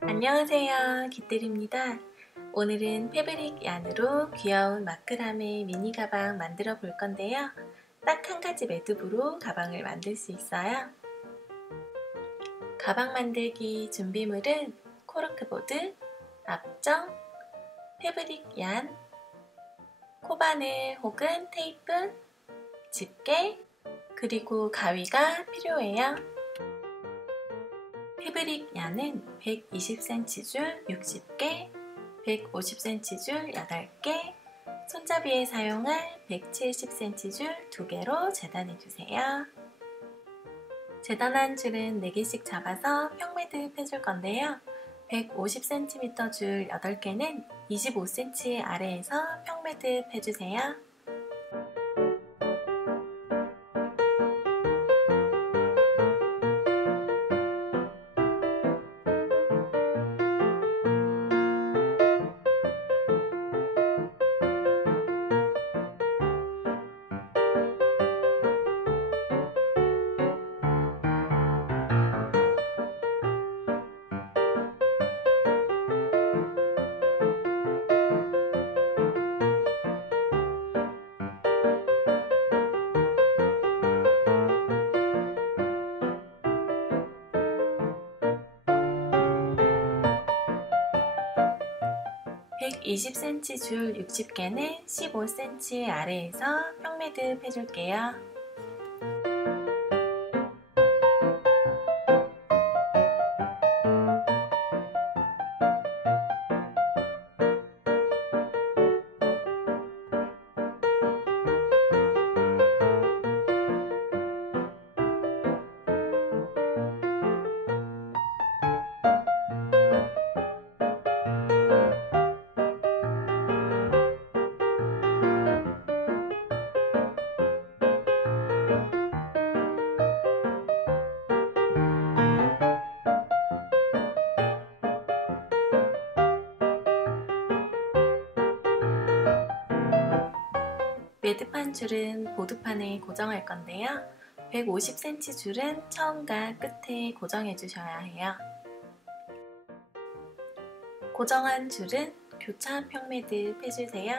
안녕하세요, 깃들입니다. 오늘은 패브릭 얀으로 귀여운 마크라메 미니 가방 만들어 볼 건데요. 딱 한 가지 매듭으로 가방을 만들 수 있어요. 가방 만들기 준비물은 코르크보드, 압정, 패브릭 얀, 코바늘 혹은 테이프, 집게, 그리고 가위가 필요해요. 패브릭 얀은 120cm 줄 60개, 150cm 줄 8개, 손잡이에 사용할 170cm 줄 2개로 재단해주세요. 재단한 줄은 4개씩 잡아서 평매듭 해줄 건데요. 150cm 줄 8개는 25cm 아래에서 평매듭 해주세요. (120cm) 줄 60개는 15cm 아래에서 평매듭 해줄게요. 매듭한 줄은 보드판에 고정할 건데요. 150cm 줄은 처음과 끝에 고정해 주셔야 해요. 고정한 줄은 교차 평매듭 해주세요.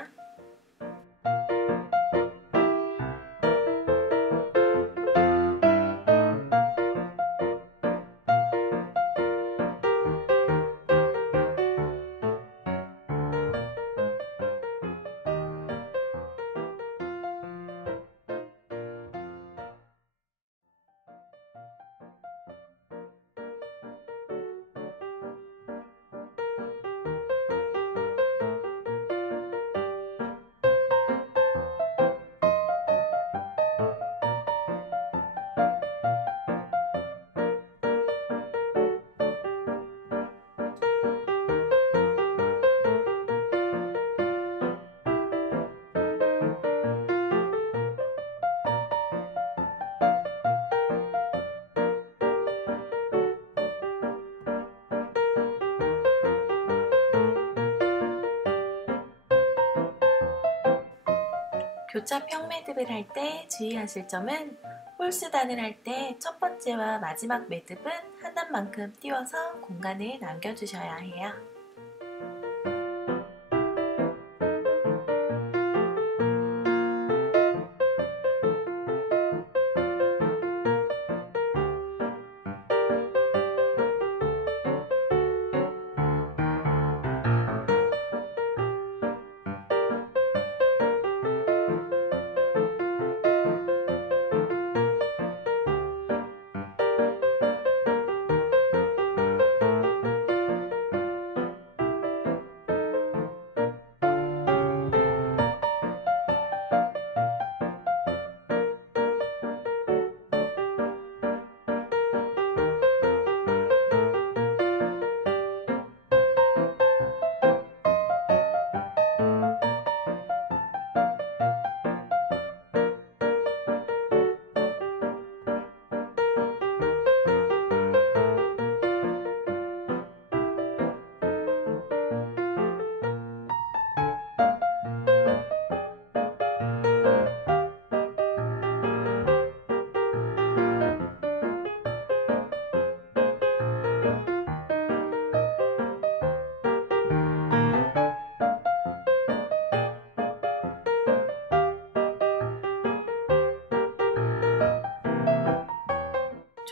교차 평매듭을 할 때 주의하실 점은 홀수단을 할 때 첫 번째와 마지막 매듭은 하단만큼 띄워서 공간을 남겨주셔야 해요.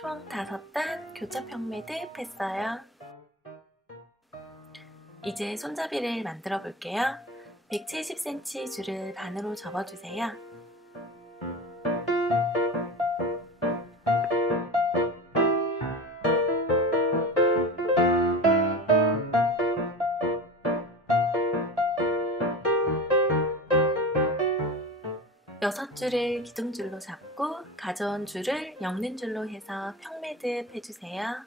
총 5단 교차평 매듭 했어요. 이제 손잡이를 만들어 볼게요. 170cm 줄을 반으로 접어주세요. 여섯 줄을 기둥줄로 잡고 가져온 줄을 엮는 줄로 해서 평매듭 해주세요.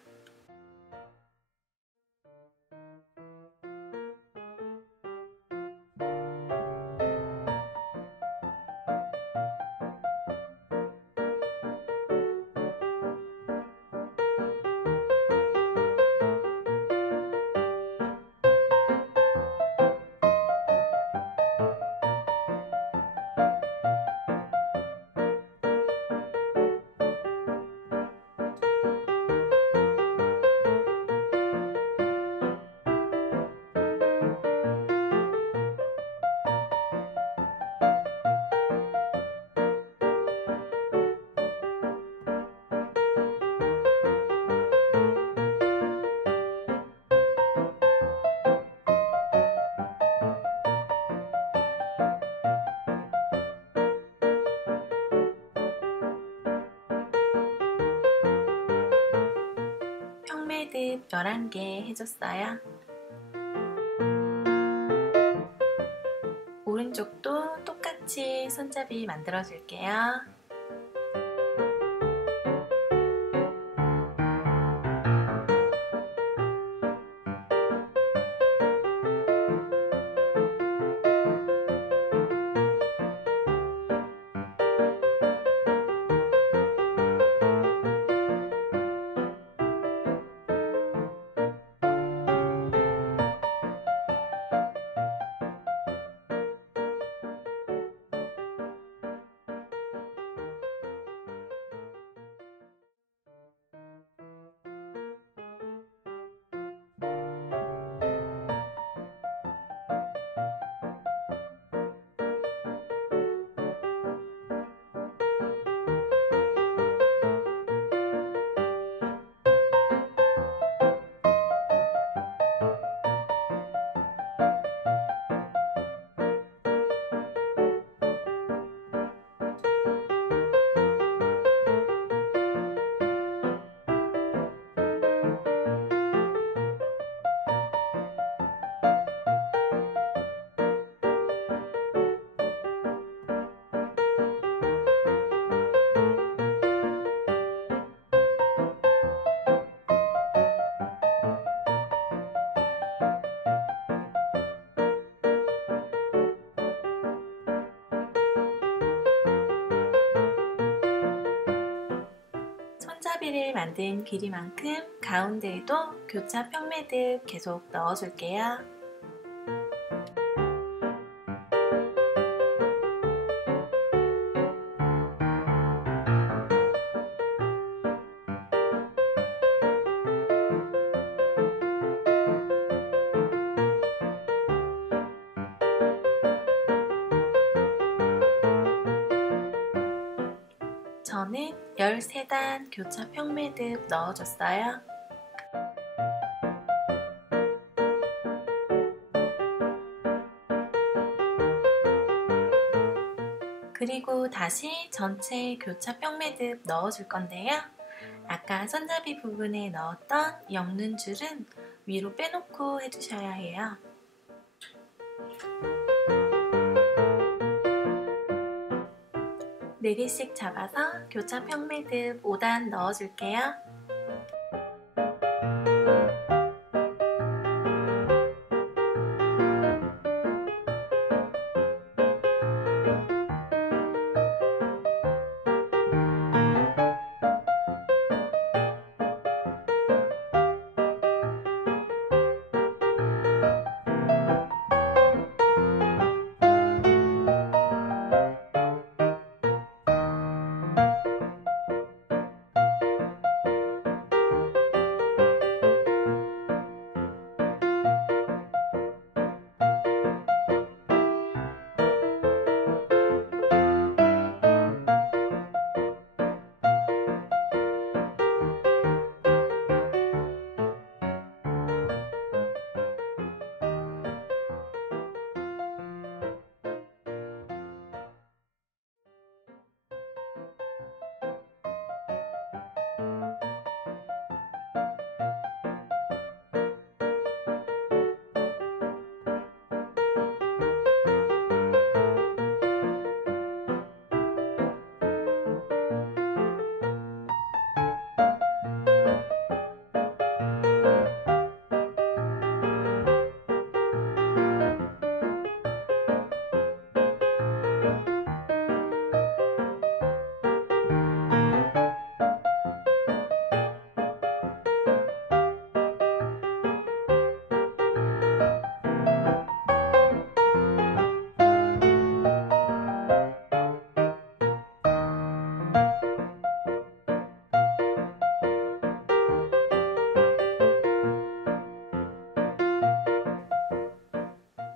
평매듭 11개 해줬어요. 오른쪽도 똑같이 손잡이 만들어 줄게요. 손잡이를 만든 길이만큼 가운데에도 교차 평매듭 계속 넣어줄게요. 저는 13단 교차 평매듭 넣어줬어요. 그리고 다시 전체 교차 평매듭 넣어줄 건데요. 아까 손잡이 부분에 넣었던 엮는 줄은 위로 빼놓고 해주셔야 해요. 네 개씩 잡아서 교차 평매듭 5단 넣어줄게요.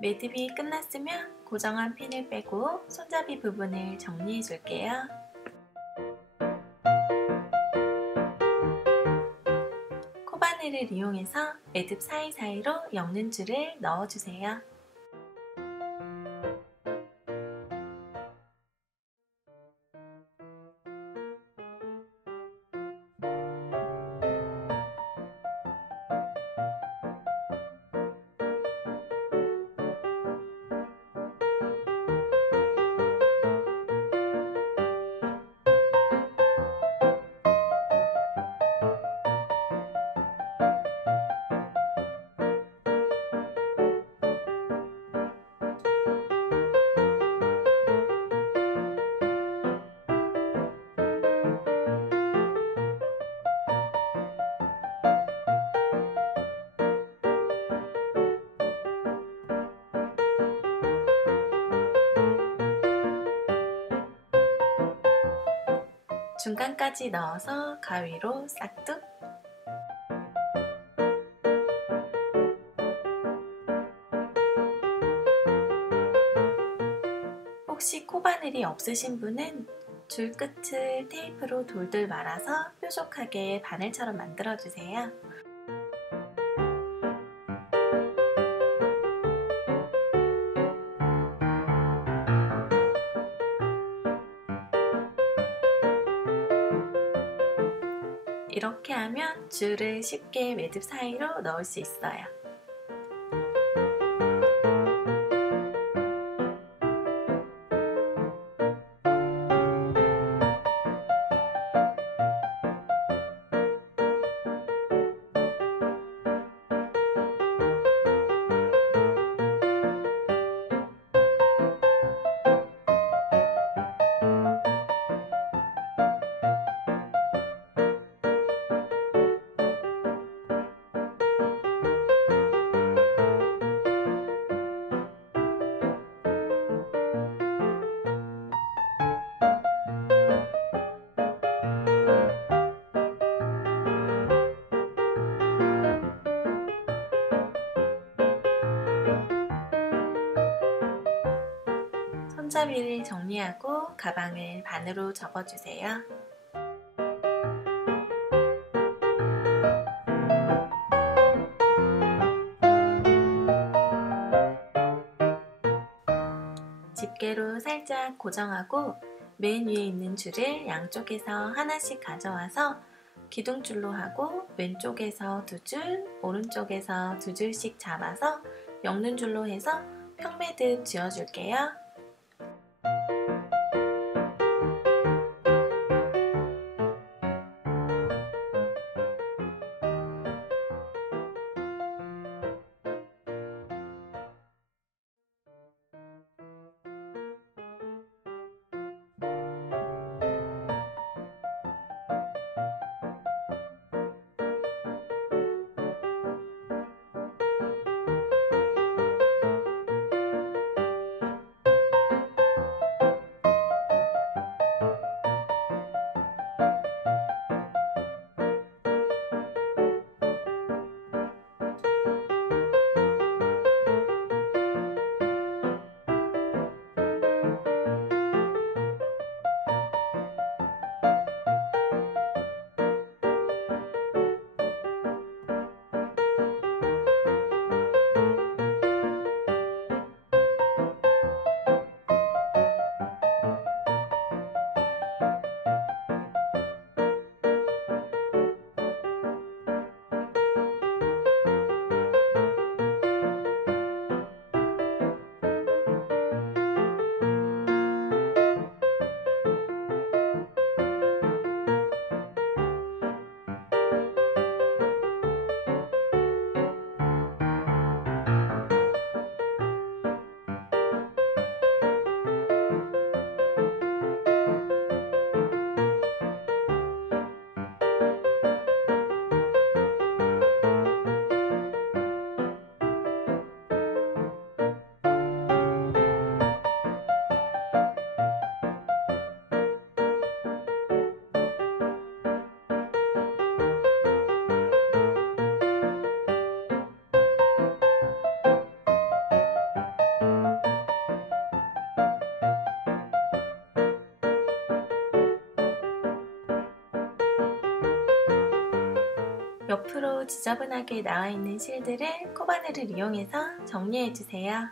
매듭이 끝났으면 고정한 핀을 빼고 손잡이 부분을 정리해 줄게요. 코바늘을 이용해서 매듭 사이사이로 엮는 줄을 넣어주세요. 중간까지 넣어서 가위로 싹둑. 혹시 코바늘이 없으신 분은 줄 끝을 테이프로 돌돌 말아서 뾰족하게 바늘처럼 만들어주세요. 이렇게 하면 줄을 쉽게 매듭 사이로 넣을 수 있어요. 손잡이를 정리하고 가방을 반으로 접어주세요. 집게로 살짝 고정하고 맨 위에 있는 줄을 양쪽에서 하나씩 가져와서 기둥줄로 하고 왼쪽에서 2줄, 오른쪽에서 2줄씩 잡아서 엮는 줄로 해서 평매듭 지어줄게요. 옆으로 지저분하게 나와 있는 실들을 코바늘을 이용해서 정리해 주세요.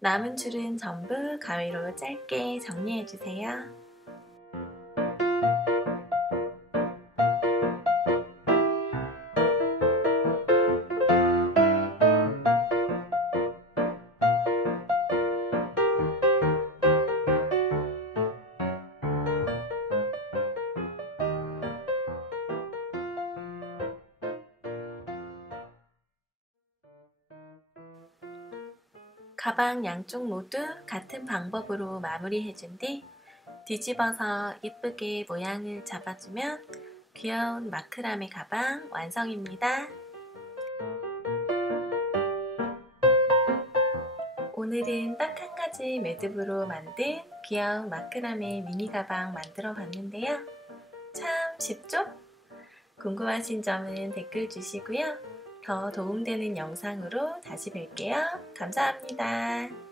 남은 줄은 전부 가위로 짧게 정리해 주세요. 가방 양쪽 모두 같은 방법으로 마무리해준 뒤 뒤집어서 예쁘게 모양을 잡아주면 귀여운 마크라메 가방 완성입니다. 오늘은 딱 한 가지 매듭으로 만든 귀여운 마크라메 미니 가방 만들어 봤는데요. 참 쉽죠? 궁금하신 점은 댓글 주시고요. 더 도움되는 영상으로 다시 뵐게요. 감사합니다.